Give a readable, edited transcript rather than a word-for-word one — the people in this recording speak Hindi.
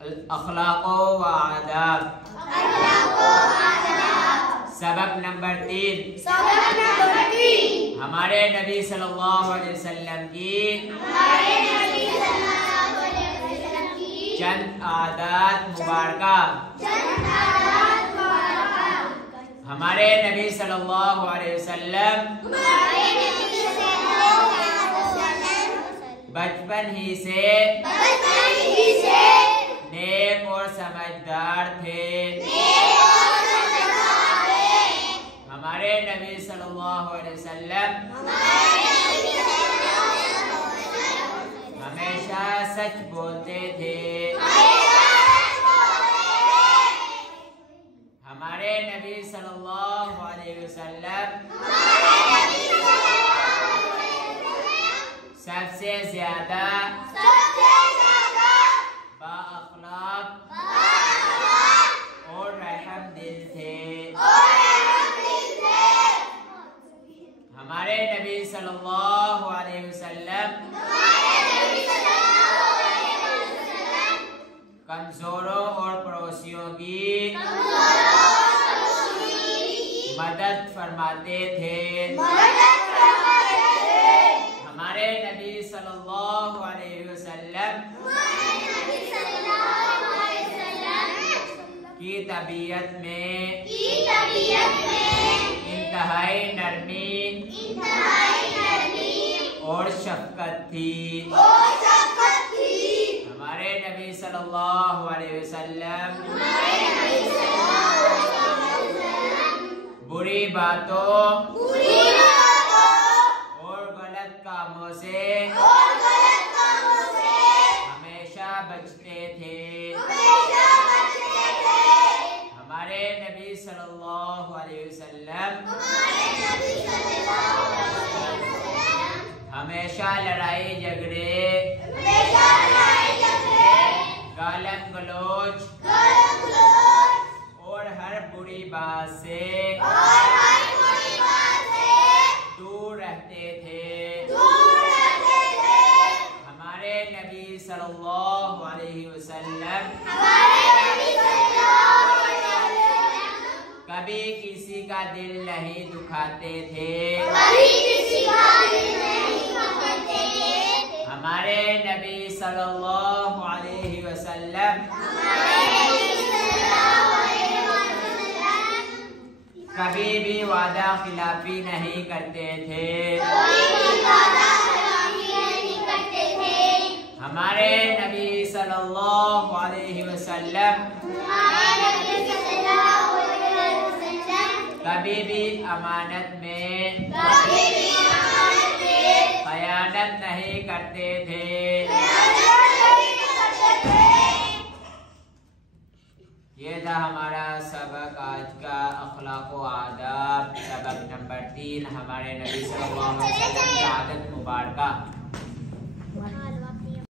अखलाको व आदाब। सबक नंबर 3। हमारे नबी सल्लल्लाहु अलैहि वसल्लम की चंद आदात मुबारका। हमारे नबी सल्लल्लाहु अलैहि वसल्लम बचपन ही से नेक और समझदार थे। हमारे नबी सल्लल्लाहु अलैहि वसल्लम हमेशा सच बोलते थे। हमारे नबी सल्लल्लाहु अलैहि वसल्लम सबसे ज्यादा बाअखलाक और रहम दिल थे। हमारे नबी सल्लल्लाहु अलैहि वसल्लम कमजोरों और पड़ोसियों की मदद फरमाते थे। हमारे नबी सल्लल्लाहु अलैहि वसल्लम की तबीयत में इंतहाई नरमी और शफकत थी। हमारे नबी सल्लल्लाहु अलैहि वसल्लम बुरी बातों और गलत कामों से हमेशा बचते थे। हमारे नबी सल्लल्लाहु अलैहि वसल्लम हमेशा लड़ाई झगड़े, गालम गलोच और हर बुरी बात से दूर रहते थे। हमारे नबी सल्लल्लाहु अलैहि वसल्लम कभी किसी का दिल नहीं दुखाते थे। हमारे नबी सल्लल्लाहु अलैहि वसल्लम कभी भी वादा खिलाफी नहीं करते थे। हमारे नबी सल्लल्लाहु अलैहि वसल्लम कभी भी अमानत में खयानत नहीं करते थे। ये था हमारा सबक आज का अखलाक व आदाब। सबक नंबर 3 हमारे नबी सल्लल्लाहु अलैहि वसल्लम की आदत मुबारका।